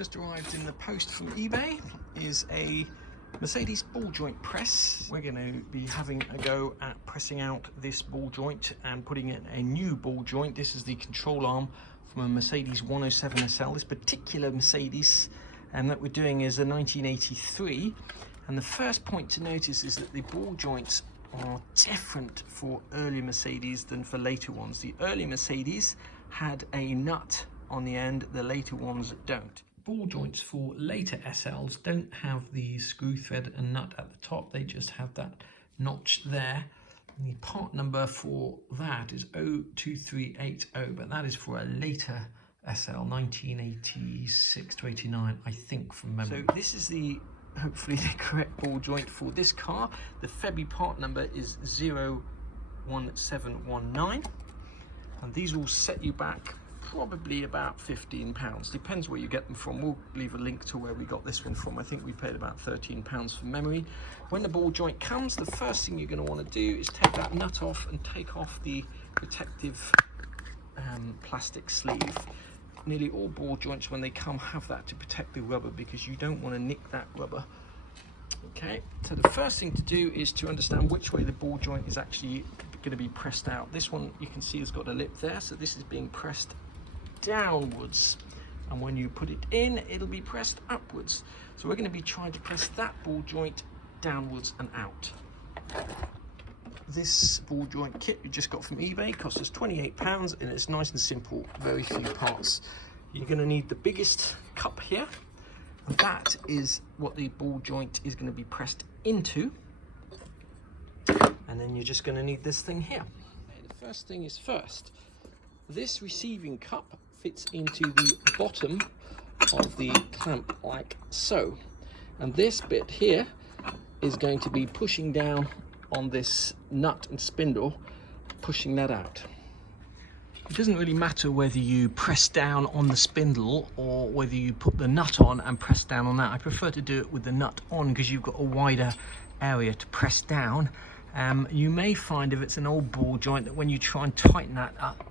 Just arrived in the post from eBay is a Mercedes ball joint press. We're going to be having a go at pressing out this ball joint and putting in a new ball joint. This is the control arm from a Mercedes 107 SL. This particular Mercedes that we're doing is a 1983, and the first point to notice is that the ball joints are different for early Mercedes than for later ones. The early Mercedes had a nut on the end, the later ones don't. Ball joints for later SLs don't have the screw thread and nut at the top, they just have that notch there. And the part number for that is 02380, but that is for a later SL, 1986 to 89, I think, from memory. So this is hopefully the correct ball joint for this car. The Febby part number is 01719, and these will set you back probably about £15. Depends where you get them from. We'll leave a link to where we got this one from. I think we paid about £13 from memory. When the ball joint comes, the first thing you're going to want to do is take that nut off and take off the protective plastic sleeve. Nearly all ball joints, when they come, have that to protect the rubber because you don't want to nick that rubber. Okay, so the first thing to do is to understand which way the ball joint is actually going to be pressed out. This one you can see has got a lip there, so this is being pressed downwards, and when you put it in, it'll be pressed upwards. So we're going to be trying to press that ball joint downwards and out. This ball joint kit we just got from eBay cost us £28, and it's nice and simple, very few parts. You're going to need the biggest cup here, and that is what the ball joint is going to be pressed into. And then you're just going to need this thing here. Okay, the first thing is first. This receiving cup fits into the bottom of the clamp like so. And this bit here is going to be pushing down on this nut and spindle, pushing that out. It doesn't really matter whether you press down on the spindle or whether you put the nut on and press down on that. I prefer to do it with the nut on because you've got a wider area to press down. You may find if it's an old ball joint that when you try and tighten that up,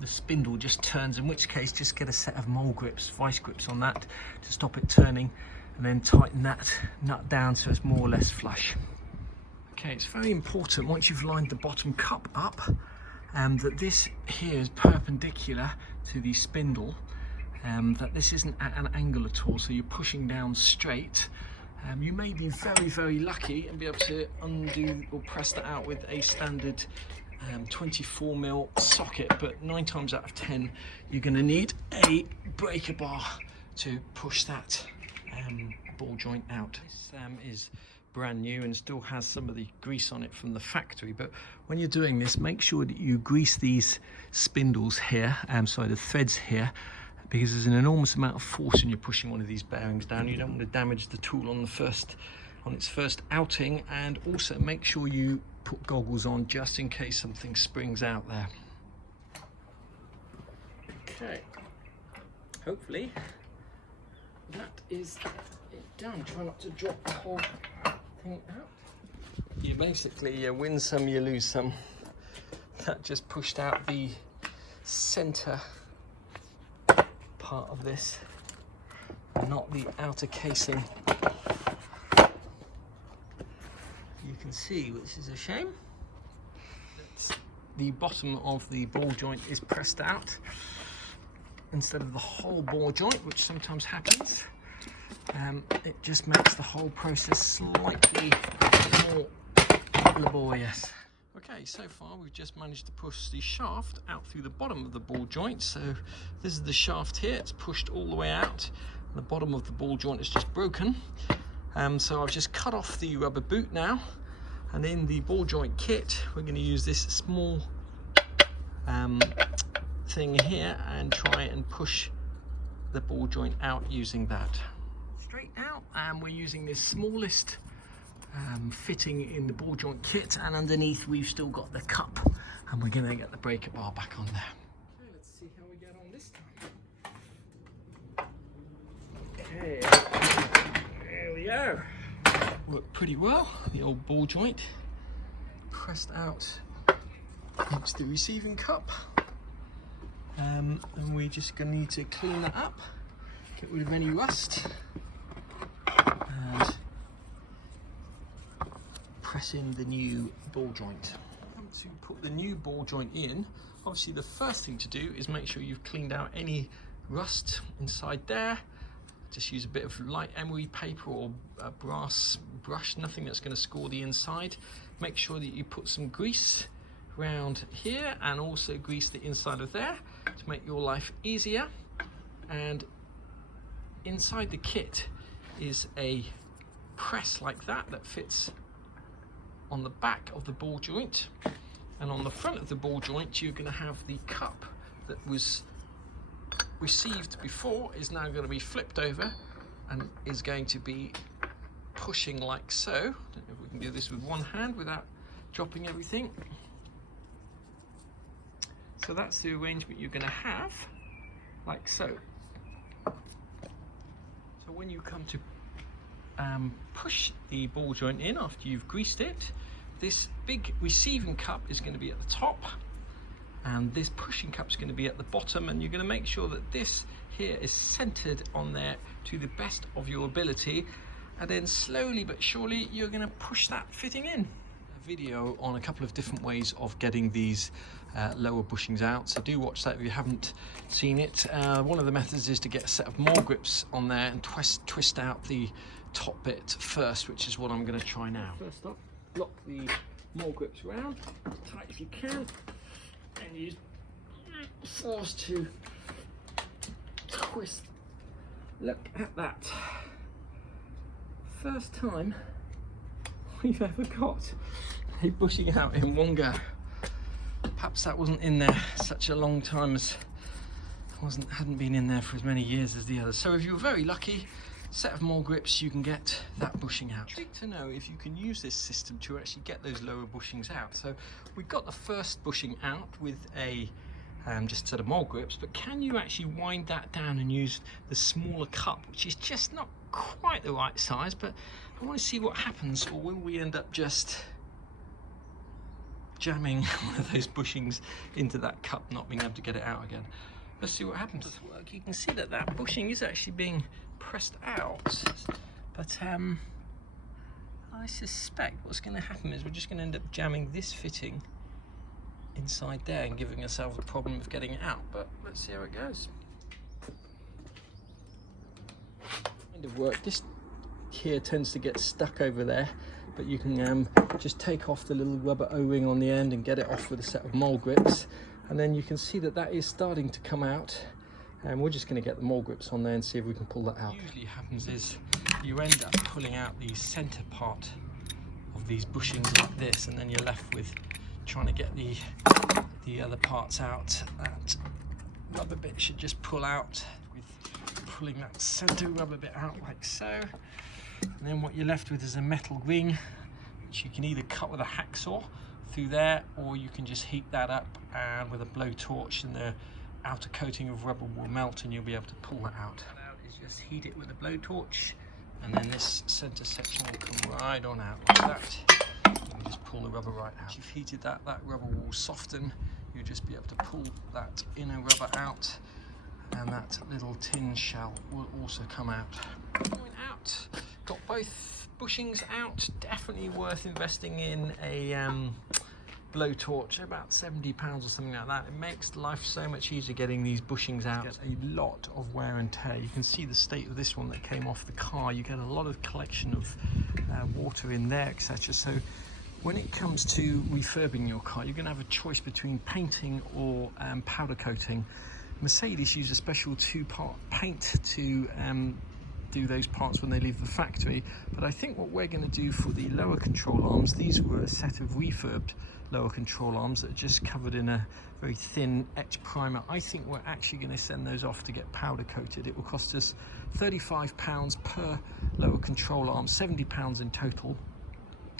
the spindle just turns, in which case just get a set of mole grips, vice grips on that to stop it turning, and then tighten that nut down so it's more or less flush. Okay, it's very important once you've lined the bottom cup up that this here is perpendicular to the spindle, that this isn't at an angle at all, so you're pushing down straight. You may be very, very lucky and be able to undo or press that out with a standard 24mm socket, but 9 times out of 10 you're going to need a breaker bar to push that ball joint out. This is brand new and still has some of the grease on it from the factory, but when you're doing this, make sure that you grease these spindles here, the threads here, because there's an enormous amount of force when you're pushing one of these bearings down. You don't want to damage the tool on its first outing, and also make sure you put goggles on just in case something springs out there. Okay, hopefully that is it done. Try not to drop the whole thing out. You basically win some, you lose some. That just pushed out the center part of this, not the outer casing. You can see, which is a shame, that the bottom of the ball joint is pressed out instead of the whole ball joint, which sometimes happens. It just makes the whole process slightly more laborious. Okay, so far we've just managed to push the shaft out through the bottom of the ball joint. So this is the shaft here, it's pushed all the way out. The bottom of the ball joint is just broken. So I've just cut off the rubber boot now, and in the ball joint kit we're going to use this small thing here and try and push the ball joint out using that. Straight out, and we're using this smallest fitting in the ball joint kit, and underneath we've still got the cup, and we're going to get the breaker bar back on there. Okay, let's see how we get on this time. Okay, there we go. Worked pretty well. The old ball joint pressed out against the receiving cup, and we're just going to need to clean that up get rid of any rust, and press in the new ball joint. To put the new ball joint in, obviously the first thing to do is make sure you've cleaned out any rust inside there. Just use a bit of light emery paper or a brass brush, nothing that's going to score the inside. Make sure that you put some grease around here and also grease the inside of there to make your life easier. And inside the kit is a press like that fits on the back of the ball joint, and on the front of the ball joint you're going to have the cup that was received before is now going to be flipped over and is going to be pushing like so. I don't know if we can do this with one hand without dropping everything. So that's the arrangement you're going to have, like so. So when you come to push the ball joint in after you've greased it, this big receiving cup is going to be at the top and this pushing cup is going to be at the bottom, and you're going to make sure that this here is centered on there to the best of your ability, and then slowly but surely you're going to push that fitting in. A video on a couple of different ways of getting these lower bushings out, so do watch that if you haven't seen it. One of the methods is to get a set of mole grips on there and twist out the top bit first, which is what I'm going to try now. First up, lock the mole grips around as tight as you can, and you're forced to twist. Look at that. First time we've ever got a bushing out in one go. Perhaps that wasn't in there such a long time as hadn't been in there for as many years as the others. So if you're very lucky, set of mole grips, you can get that bushing out. Trick to know if you can use this system to actually get those lower bushings out. So we got the first bushing out with a just a set of mole grips, but can you actually wind that down and use the smaller cup, which is just not quite the right size, but I want to see what happens, or will we end up just jamming one of those bushings into that cup, not being able to get it out again? Let's see what happens. You can see that that bushing is actually being pressed out, but I suspect what's going to happen is we're just going to end up jamming this fitting inside there and giving ourselves a problem of getting it out, but let's see how it goes. Kind of work. This here tends to get stuck over there, but you can just take off the little rubber O-ring on the end and get it off with a set of mole grips, and then you can see that that is starting to come out, and we're just going to get the mole grips on there and see if we can pull that out. What usually happens is you end up pulling out the center part of these bushings like this, and then you're left with trying to get the other parts out. That rubber bit should just pull out with pulling that center rubber bit out like so, and then what you're left with is a metal ring, which you can either cut with a hacksaw through there, or you can just heat that up and with a blowtorch, and the outer coating of rubber will melt and you'll be able to pull that out. Is just heat it with a blowtorch, and then this center section will come right on out like that. And just pull the rubber right out. If you've heated that, that rubber will soften. You'll just be able to pull that inner rubber out, and that little tin shell will also come out. Going out. Got both bushings out. Definitely worth investing in a blowtorch, about £70 or something like that. It makes life so much easier getting these bushings out. Get a lot of wear and tear. You can see the state of this one that came off the car. You get a lot of collection of water in there, etc. So when it comes to refurbing your car, you're going to have a choice between painting or powder coating. Mercedes use a special two-part paint to do those parts when they leave the factory, but I think what we're going to do for the lower control arms, these were a set of refurbed lower control arms that are just covered in a very thin etch primer. I think we're actually going to send those off to get powder coated. It will cost us £35 per lower control arm, £70 in total,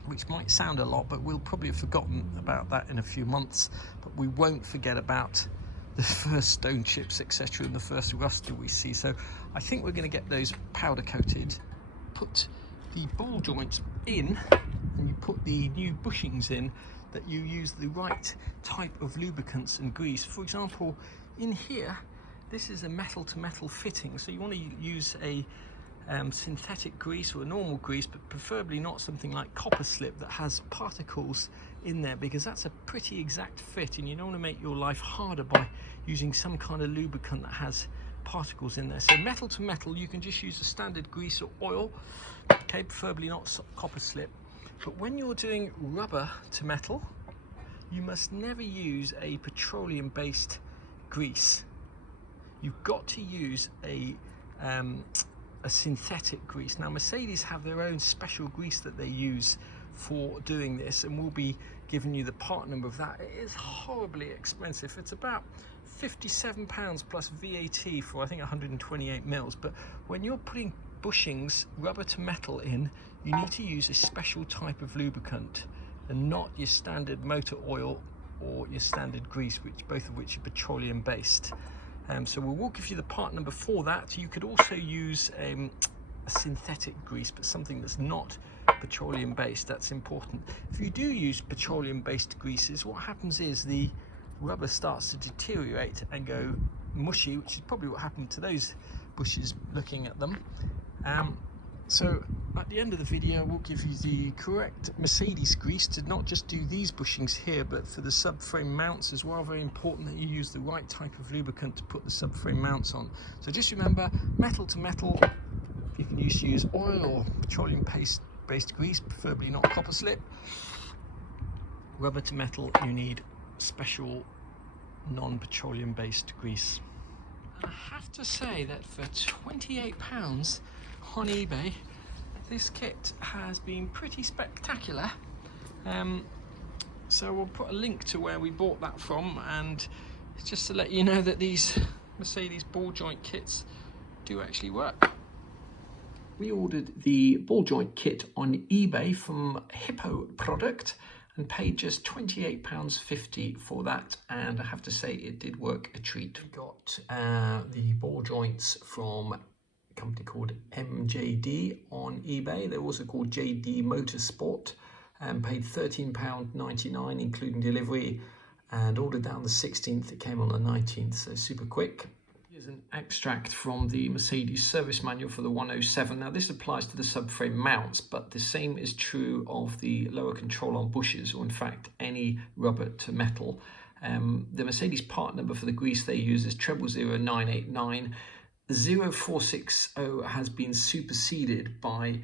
which might sound a lot, but we'll probably have forgotten about that in a few months. But we won't forget about the first stone chips, etc., and the first rust that we see. So I think we're going to get those powder coated, put the ball joints in, and you put the new bushings in, that you use the right type of lubricants and grease. For example, in here, This is a metal to metal fitting, so you want to use a synthetic grease or a normal grease, but preferably not something like copper slip that has particles in there, because that's a pretty exact fit and you don't want to make your life harder by using some kind of lubricant that has particles in there. So metal to metal, you can just use a standard grease or oil, okay, preferably not copper slip. But when you're doing rubber to metal, you must never use a petroleum based grease. You've got to use a synthetic grease. Now Mercedes have their own special grease that they use for doing this, and we'll be giving you the part number of that. It is horribly expensive. It's about £57 plus VAT for I think 128 mils. But when you're putting bushings, rubber to metal in, you need to use a special type of lubricant and not your standard motor oil or your standard grease, both of which are petroleum based. So we will give you the part number for that. You could also use a synthetic grease, but something that's not petroleum based. That's important. If you do use petroleum based greases, what happens is the rubber starts to deteriorate and go mushy, which is probably what happened to those bushes looking at them. So at the end of the video, we'll give you the correct Mercedes grease to not just do these bushings here, but for the subframe mounts as well. Very important that you use the right type of lubricant to put the subframe mounts on. So just remember, metal to metal, you can use oil or petroleum based grease, preferably not copper slip. Rubber to metal, you need special non-petroleum based grease. I have to say that for £28 on eBay, this kit has been pretty spectacular. So we'll put a link to where we bought that from, and it's just to let you know that these Mercedes ball joint kits do actually work. We ordered the ball joint kit on eBay from Hippo Product and paid just £28.50 for that, and I have to say it did work a treat. We got the ball joints from a company called MJD on eBay. They're also called JD Motorsport, and paid £13.99 including delivery, and ordered that on the 16th. It came on the 19th, so super quick. Here's an extract from the Mercedes service manual for the 107. Now this applies to the subframe mounts, but the same is true of the lower control arm bushes, or in fact any rubber to metal. The Mercedes part number for the grease they use is 000989. 0460 has been superseded by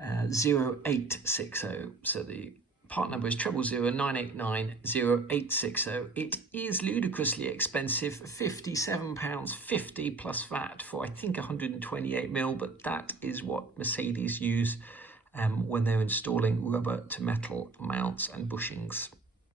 0860. So the part number is 0009890860. It is ludicrously expensive, £57.50 plus VAT for I think 128mm, but that is what Mercedes use when they're installing rubber to metal mounts and bushings.